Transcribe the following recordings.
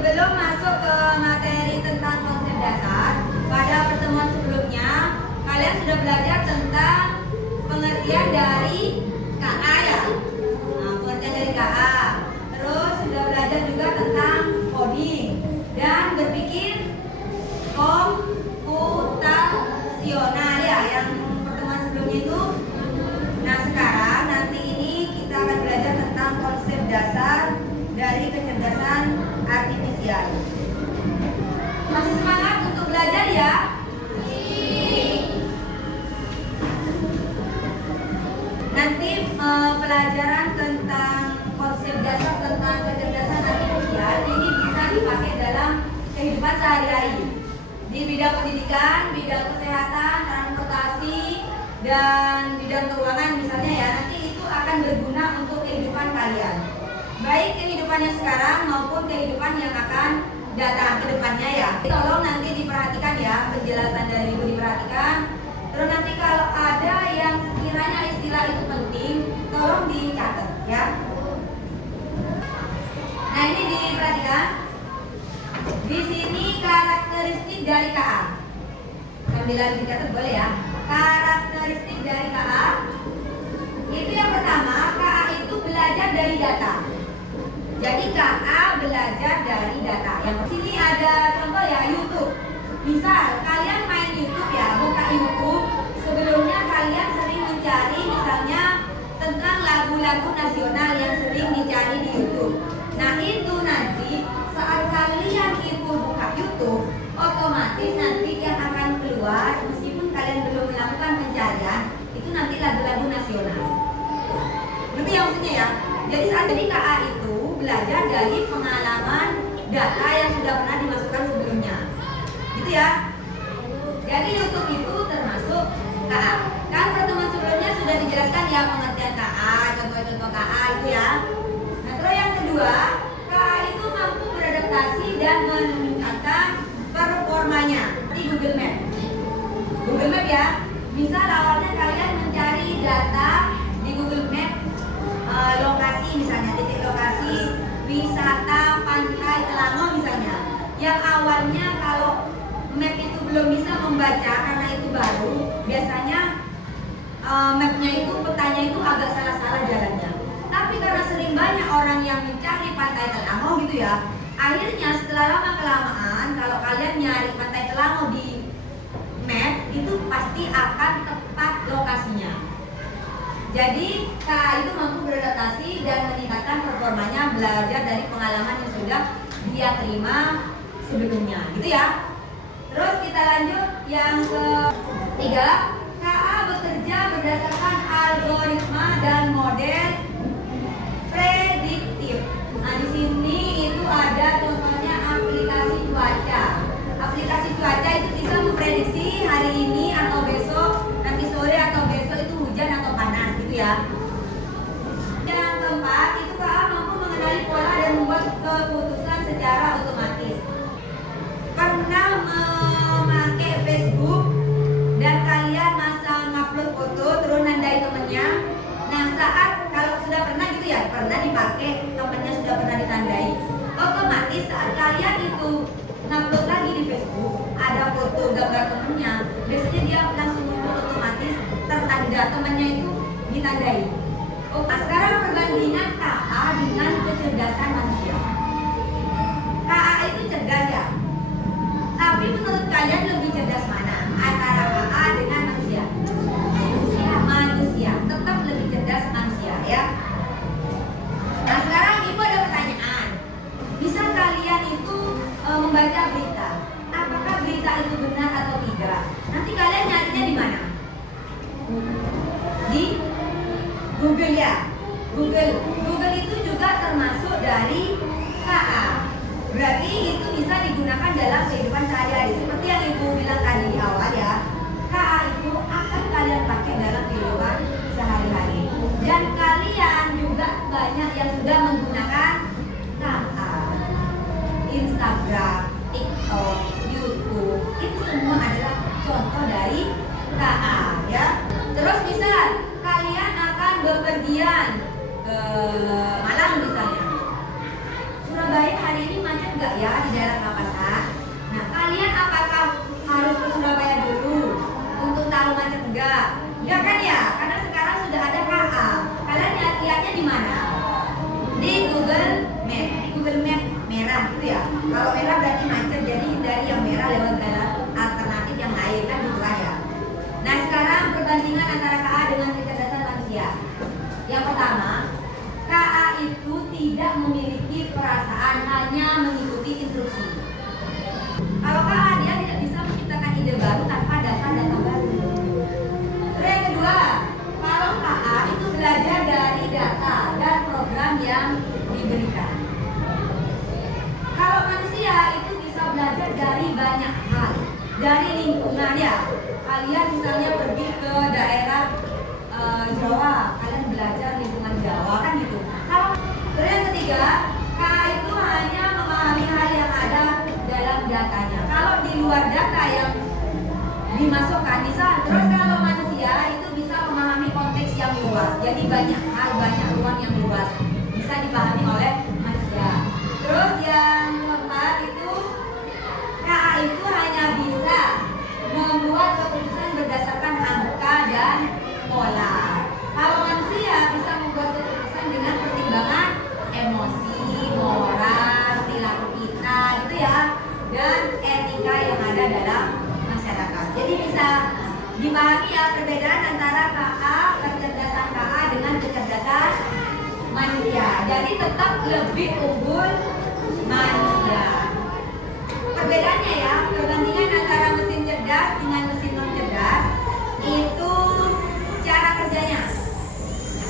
sebelum masuk ke materi tentang konsep dasar, pada pertemuan sebelumnya kalian sudah belajar tentang pengertian dari KA ya. Nah, pengertian dari KA. Terus sudah belajar juga tentang coding dan berpikir komputasional ya, yang pertemuan sebelumnya itu. Nah, sekarang nanti ini kita akan belajar tentang konsep dasar dari kecerdasan artifisial. Masih semangat untuk belajar ya? Nanti pelajaran tentang konsep dasar tentang kecerdasan artifisial ini bisa dipakai dalam kehidupan sehari-hari di bidang pendidikan, bidang kesehatan, transportasi, dan bidang keuangan misalnya ya. Nanti itu akan berguna untuk kehidupan kalian, baik kehidupan yang sekarang maupun kehidupan yang akan datang ke depannya ya. Tolong nanti diperhatikan ya, penjelasan dari Ibu diperhatikan. Terus nanti kalau ada yang sekiranya istilah itu penting, tolong dicatat ya. Nah, ini diperhatikan. Di sini karakteristik dari KA. Sambilan dicatat boleh ya. Karakteristik dari KA itu yang pertama, KA itu belajar dari data. Jadi KA belajar dari data. Yang sini ada contoh ya, YouTube. Misal kalian main YouTube ya, buka YouTube. Sebelumnya kalian sering mencari misalnya tentang lagu-lagu nasional yang sering dicari di YouTube. Nah, itu nanti saat kalian itu buka YouTube, otomatis nanti yang akan keluar, meskipun kalian belum melakukan pencarian, itu nanti lagu-lagu nasional. Ngerti ya maksudnya ya? Jadi saat ini KA itu belajar dari pengalaman data yang sudah pernah dimasukkan sebelumnya. Gitu ya. Jadi YouTube itu termasuk KA. Kan pertemuan sebelumnya sudah dijelaskan ya pengertian KA, contoh-contoh KA itu ya. Nah, terus yang kedua, KA itu mampu beradaptasi dan meningkatkan performanya di Google Map. Google Map ya. Misal awalnya kalian mencari data di Google Map, lokasi misalnya, titik lokasi wisata pantai Telango misalnya, yang awalnya kalau map itu belum bisa membaca karena itu baru, biasanya mapnya itu, petanya itu agak salah-salah jalannya. Tapi karena sering banyak orang yang mencari pantai Telango gitu ya, akhirnya setelah lama kelamaan kalau kalian nyari pantai Telango di map itu pasti akan tepat lokasinya. Jadi KA itu mampu beradaptasi dan meningkatkan performanya belajar dari pengalaman yang sudah dia terima sebelumnya, gitu ya. Terus kita lanjut yang ketiga, KA bekerja berdasarkan algoritma dan model prediktif. Nah, di sini itu ada contohnya aplikasi cuaca. Aplikasi cuaca itu bisa memprediksi hari ini atau besok, nanti sore atau besok itu hujan atau panas gitu ya. Yang keempat, itu KA mampu mengenali pola dan membuat keputusan secara otomatis. Pernah memakai Facebook dan kalian masang upload foto terus nandai temennya. Nah, saat kalau sudah pernah gitu ya, pernah dipakai, temennya sudah pernah ditandai, otomatis saat kalian itu ngupload lagi di Facebook ada foto gambar temennya, biasanya dia langsung muncul otomatis tertanda temennya itu ditandai. Oh, nah sekarang perbandingan KA dengan kecerdasan manusia. KA itu cerdas ya, tapi menurut kalian lebih cerdas mana antara KA dengan manusia? Manusia tetap lebih cerdas manusia ya. Nah, sekarang ibu ada pertanyaan. Bisa kalian itu membaca berita, apakah berita itu benar atau tidak? Nanti kalian nyarinya di mana? Di Google ya. Google itu juga termasuk dari KA. Berarti itu bisa digunakan dalam kehidupan sehari-hari. Seperti yang ibu bilang tadi di awal ya, KA itu akan kalian pakai dalam kehidupan sehari-hari. Dan kalian juga banyak yang sudah menggunakan KA. Instagram, TikTok, YouTube, itu semua adalah contoh dari KA ya. Terus misal kalian akan bepergian ke Malang misalnya, Surabaya hari ini macet juga ya di daerah Kapasan. Nah, kalian apakah harus ke Surabaya dulu untuk tahu macet enggak? Enggak kan ya? Karena sekarang sudah ada KA. Kalian lihatnya di mana? Di Google Map. Di Google Map merah gitu ya. Kalau merah berarti macet, jadi hindari yang merah lewat jalan alternatif yang lain kan gitu lah ya. Nah, sekarang perbandingan antara KA dengan kecerdasan manusia. Yang pertama, KA itu tidak memiliki perasaan, hanya mengikuti instruksi. Kalau KA dia tidak bisa menciptakan ide baru tanpa data-data baru. Terus yang kedua, kalau KA itu belajar dari data dan program yang diberikan. Kalau manusia itu bisa belajar dari banyak hal, dari lingkungan ya. Kalian misalnya pergi ke daerah Jawa, kalian belajar lingkungan Jawa kan gitu. Kalau terus yang ketiga, KA itu hanya memahami hal yang ada dalam datanya. Kalau di luar data yang dimasukkan, terus kalau manusia itu bisa memahami konteks yang luas. Jadi banyak hal, banyak ruang yang luas bisa dipahami oleh manusia. Terus yang keempat itu, KA itu hanya bisa membuat keputusan berdasarkan angka dan pola. Kalau manusia bisa membuat keputusan dengan pertimbangan emosi, moral, perilaku kita gitu ya, dan etika yang ada dalam masyarakat. Jadi bisa dipahami ya perbedaan antara KA, kecerdasan KA dengan kecerdasan manusia. Jadi tetap lebih unggul manusia. Perbedaannya ya, perbandingan antara mesin cerdas dengan mesin non cerdas itu cara kerjanya.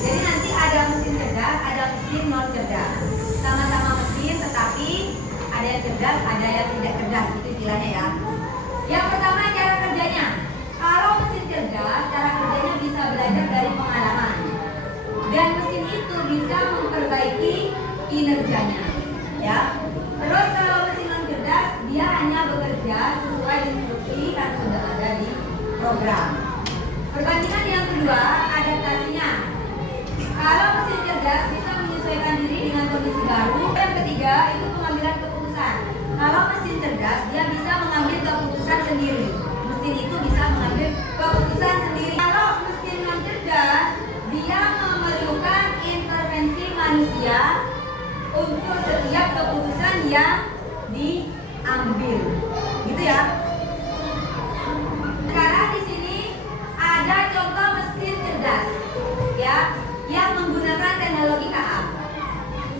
Jadi nanti ada mesin cerdas, ada mesin non cerdas. Sama-sama mesin, tetapi ada yang cerdas, ada yang tidak cerdas, itu istilahnya ya. Yang pertama cara kerjanya. Kalau mesin cerdas, cara kerjanya bisa belajar dari pengalaman. Dan mesin itu bisa memperbaiki kinerjanya, ya. Terus kalau mesin non cerdas, dia hanya bekerja sesuai instruksi yang sudah ada di program. Perbandingan yang kedua, adaptasinya. Kalau mesin cerdas bisa menyesuaikan diri dengan kondisi baru. Yang ketiga itu pengambilan keputusan. Kalau mesin cerdas dia bisa mengambil keputusan sendiri. Mesin itu bisa mengambil keputusan sendiri. Kalau mesin non cerdas dia memerlukan intervensi manusia untuk setiap keputusan yang diambil. Gitu ya. Sekarang di sini ada contoh mesin cerdas ya yang menggunakan teknologi KA.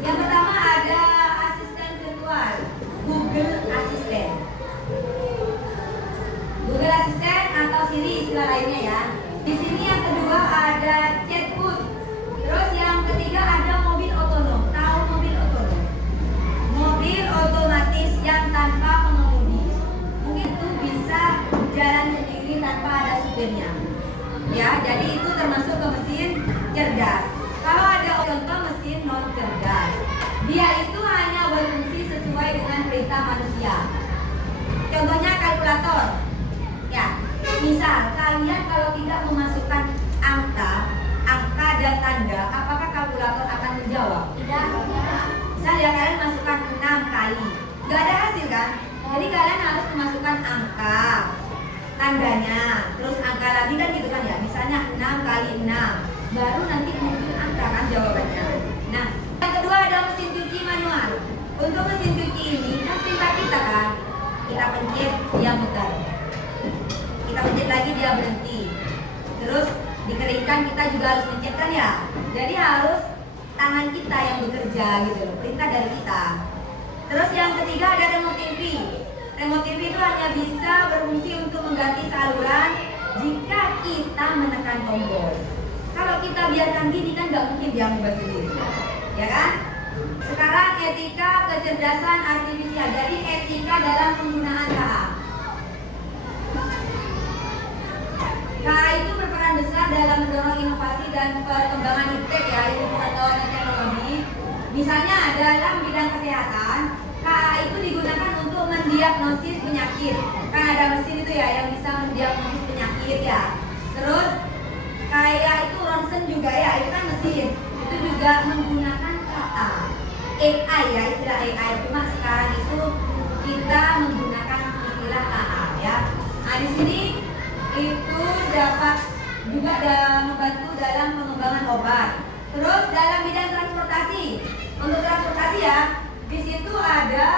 Yang pertama ada asisten virtual, Google Assistant. Google Assistant atau Siri istilah lainnya ya. Di sini yang kedua ada chatbot. Terus yang ketiga ada mobil otonom. Tahu mobil otonom? Mobil otomatis yang tanpa pengemudi. Mungkin itu bisa jalan sendiri tanpa ada supirnya. Ya, jadi itu termasuk ke mesin cerdas. Kalau ada contoh mesin non cerdas, dia itu hanya berfungsi sesuai dengan perintah manusia. Contohnya kalkulator. Ya, misal kalian kalau tidak memasukkan angka dan tanda, apakah kalkulator akan menjawab? Tidak. Misal ya kalian masukkan 6 kali, nggak ada hasil kan? Jadi kalian harus memasukkan angka, tandanya, terus angka lagi kan gitu kan ya. Misalnya 6 kali 6, baru nanti muncul angka kan jawabannya. Nah, yang kedua ada mesin cuci manual. Untuk mesin cuci ini kan perintah kita kan, kita pencet dia muter, kita pencet lagi dia berhenti, terus dikeringkan kita juga harus pencet kan ya. Jadi harus tangan kita yang bekerja gitu loh, perintah dari kita. Terus yang ketiga ada remote TV. Remote TV itu hanya bisa berfungsi untuk mengganti saluran jika kita menekan tombol. Kalau kita biarkan gini kan nggak mungkin dia mengubah sendiri, ya kan? Sekarang etika kecerdasan artifisial. Jadi etika dalam penggunaan KA. KA itu berperan besar dalam mendorong inovasi dan perkembangan iptek ya, ilmu pengetahuan dan teknologi. Misalnya dalam bidang kesehatan, KA itu digunakan untuk mendiagnosis penyakit. Kan ada mesin itu ya yang bisa mendiagnosis penyakit ya. Terus kayak itu ronsen juga ya, itu kan mesin. Itu juga menggunakan KA. AI ya, istilah AI. Cuma sekarang itu kita menggunakan istilah KA ya. Nah di sini itu dapat juga membantu dalam pengembangan obat. Terus dalam bidang transportasi, untuk transportasi ya, di situ ada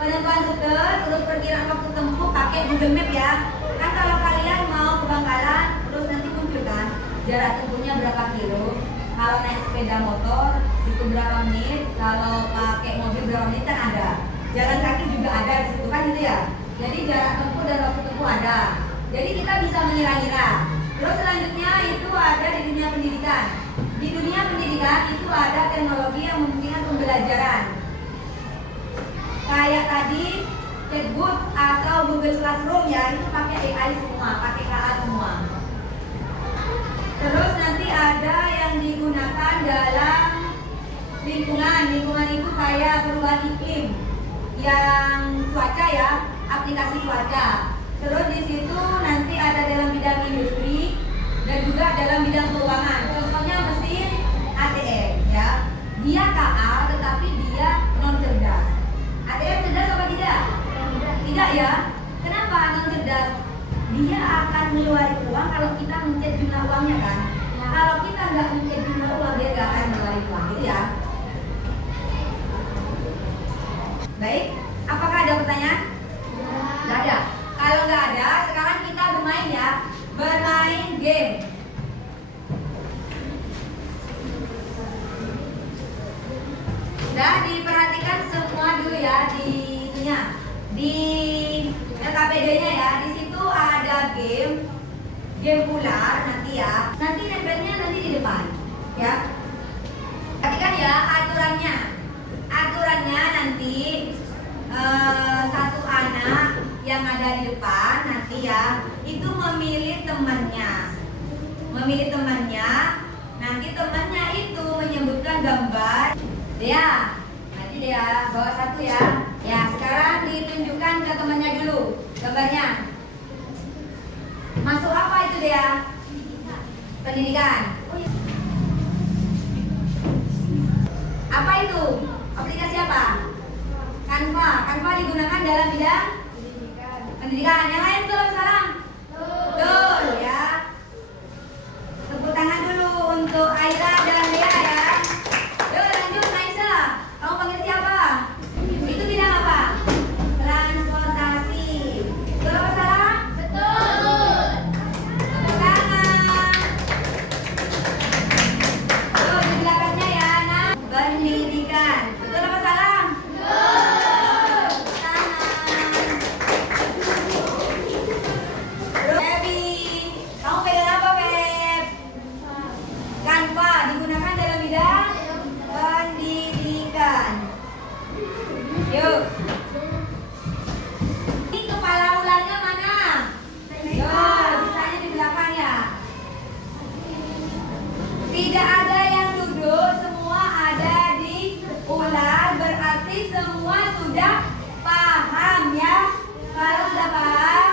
penentuan rute, terus perkiraan waktu tempuh pakai Google Map ya. Kan kalau kalian mau ke Bangkalan, terus nanti muncul kan jarak tempuhnya berapa kilo. Kalau naik sepeda motor itu berapa menit, kalau pakai mobil berapa menit kan ada. Jalan kaki juga ada di situ kan itu ya. Jadi jarak tempuh dan waktu tempuh ada. Jadi kita bisa mengira-ngira. Terus selanjutnya itu ada di dunia pendidikan. Di dunia pendidikan itu ada teknologi yang memungkinkan pembelajaran. Kayak tadi chatbot atau Google Classroom ya, itu pakai AI semua, pakai KA semua. Terus nanti ada yang digunakan dalam lingkungan. Lingkungan itu kayak perubahan iklim, yang cuaca ya, aplikasi cuaca. Terus di situ nanti ada dalam bidang industri dan juga dalam bidang keuangan. Contohnya mesin ATM ya. Dia KA tetapi dia non cerdas. ATM cerdas apa tidak? Tidak ya. Kenapa non cerdas? Dia akan mengeluarkan uang kalau kita mencet jumlah uangnya kan. Kalau kita nggak mencet jumlah uang, dia nggak akan mengeluarkan uang gitu ya. Baik, apakah ada pertanyaan? Nggak ada. Kalau nggak ada, sekarang kita bermain ya, bermain game. Sudah diperhatikan semua dulu ya di LKPD-nya ya. Di situ ada game ular nanti ya. Nanti nempelnya nanti di depan ya. Perhatikan ya aturannya. Aturannya nanti satu anak yang ada di depan nanti ya itu memilih temannya, nanti temannya itu menyebutkan gambar dia, nanti dia bawa satu ya. Ya sekarang ditunjukkan ke temannya dulu gambarnya. Masuk apa itu dia? Pendidikan. Apa itu? Aplikasi apa? Canva digunakan dalam bidang pendidikan. Yang lain belum salah? Betul ya. Tepuk tangan dulu untuk Aira dan Dea ya. Yuk lanjut Naisa. Kamu panggil siapa? Itu bidang apa? Transportasi. Betul apa salah? Betul. Tepuk tangan. Yuk di belakangnya ya anak. Pendidikan. Betul apa salah? Yuk. Ini kepala ularnya mana? Yuk, sisanya di belakang ya. Tidak ada yang duduk, semua ada di ular. Berarti semua sudah paham ya. Kalau sudah paham,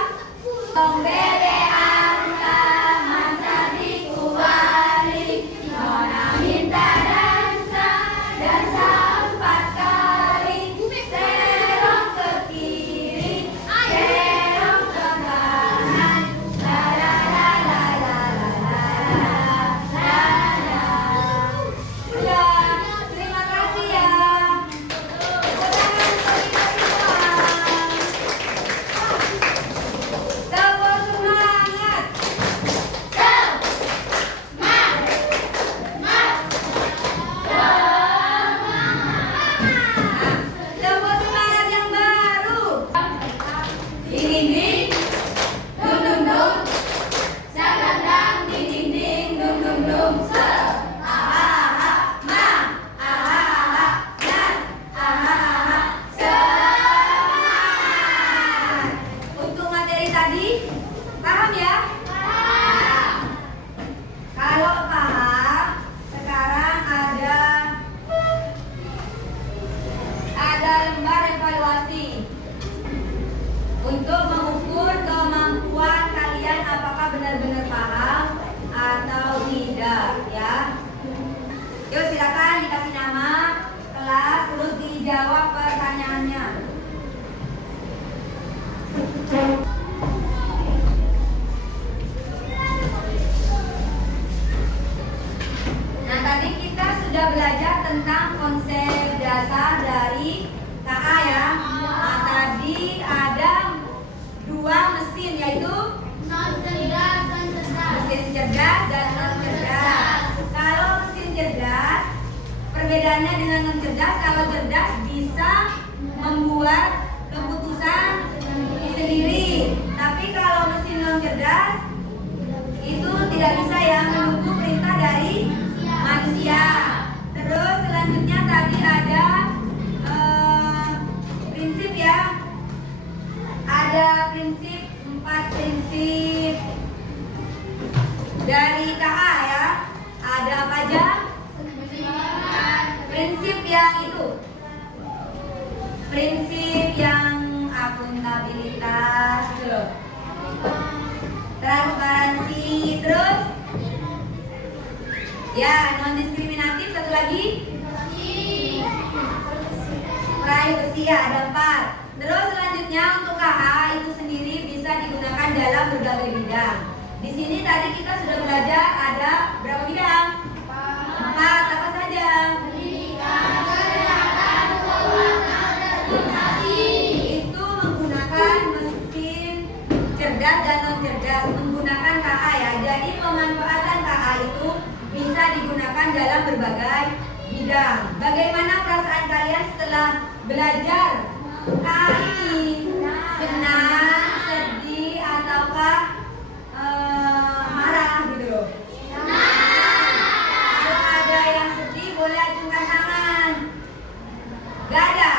untuk mengukur kemampuan kalian apakah benar-benar paham atau tidak ya. Yuk silakan dikasih nama. kelas, terus dijawab pertanyaannya. Nah, tadi kita sudah belajar tentang konsep dasar dari KA ya. Nah, tadi ada dua mesin, yaitu mesin cerdas dan non cerdas. Kalau mesin cerdas, perbedaannya dengan non cerdas, kalau cerdas bisa membuat keputusan sendiri. Tapi kalau mesin non cerdas itu tidak bisa ya, menunggu perintah dari manusia. Terus selanjutnya tadi ada prinsip ya. Ada prinsip, 4 prinsip dari KA ya. Ada apa aja? Prinsip yang itu. Prinsip yang akuntabilitas gitu loh. Transparansi, terus ya non diskriminatif, satu lagi privacy ya, ada 4. Terus selanjutnya untuk KA itu sendiri bisa digunakan dalam berbagai bidang. Di sini tadi kita sudah belajar ada berapa bidang? 4. Apa saja? Itu menggunakan mesin cerdas dan non cerdas, menggunakan KA ya. Jadi pemanfaatan KA itu bisa digunakan dalam berbagai bidang. Bagaimana perasaan kalian setelah belajar KA ini? Senang, sedih, ataukah marah gitu loh? Kalau ada yang sedih boleh acungkan tangan. Gak ada?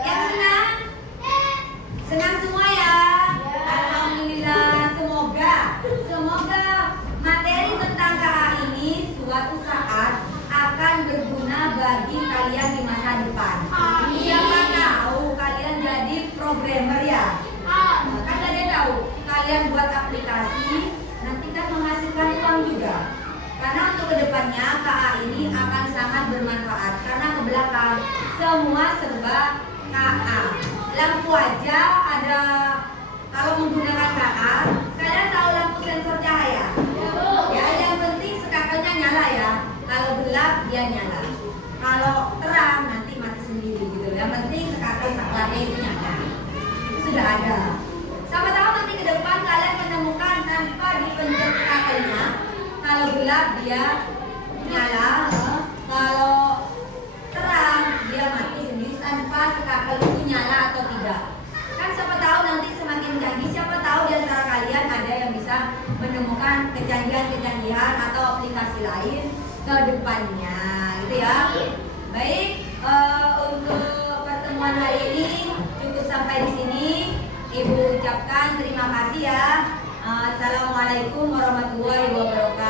Yang senang? Senang semua ya? Alhamdulillah. Semoga materi tentang KA ini suatu saat akan berguna bagi kalian di masa depan. Siapa tahu kalian jadi programmer ya? Kan ada tahu kalian buat aplikasi nanti kan menghasilkan uang juga. Karena untuk kedepannya KA ini akan sangat bermanfaat. Karena ke belakang semua serba KA. Lampu aja ada, kalau menggunakan KA, kalian tahu lampu sensor cahaya? Ya, yang penting sekakelnya nyala ya. Kalau gelap dia nyala. Kalau terang nanti mati sendiri gitu. Yang penting sekakel saklarnya itu nyala. Itu sudah ada. Siapa tahu nanti ke depan kalian menemukan tanpa dipencet sekakelnya. Kalau gelap dia nyala, kalau terang dia mati sendiri tanpa sekakel itu nyala atau tidak. Kan siapa tahu nanti semakin canggih, siapa tahu di antara kalian ada yang bisa menemukan kecanggihan-kecanggihan atau aplikasi lain ke depannya, gitu ya. Baik, untuk pertemuan hari ini cukup sampai di sini. Ibu ucapkan terima kasih ya. Assalamualaikum warahmatullahi wabarakatuh.